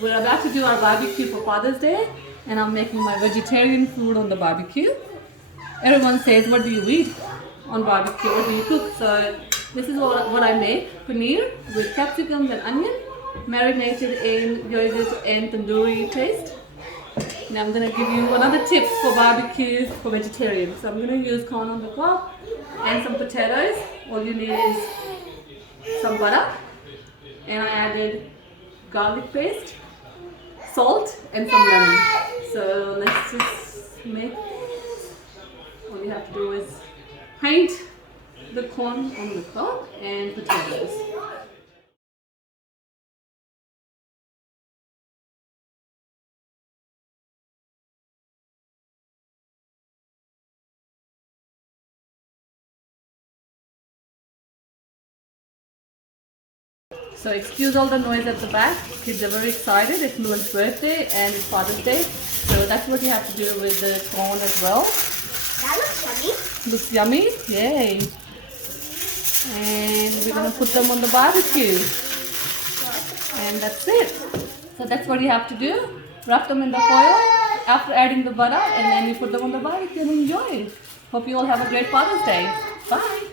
We're about to do our barbecue for Father's Day, and I'm making my vegetarian food on the barbecue. Everyone says, what do you eat on barbecue? What do you cook? So this is what I make. Paneer with capsicums and onion, marinated in yogurt and tandoori paste. Now I'm going to give you another tip for barbecues for vegetarians. So I'm going to use corn on the cob and some potatoes. All you need is some butter, and I added garlic paste, salt and some lemon. So let's just make, all you have to do is paint the corn on the cob and potatoes. So excuse all the noise at the back. Kids are very excited. It's Milan's birthday and it's Father's Day. So that's what you have to do with the corn as well. That looks yummy. Looks yummy? Yay. And we're going to put them on the barbecue. And that's it. So that's what you have to do. Wrap them in the foil after adding the butter, and then you put them on the barbecue and enjoy. Hope you all have a great Father's Day. Bye.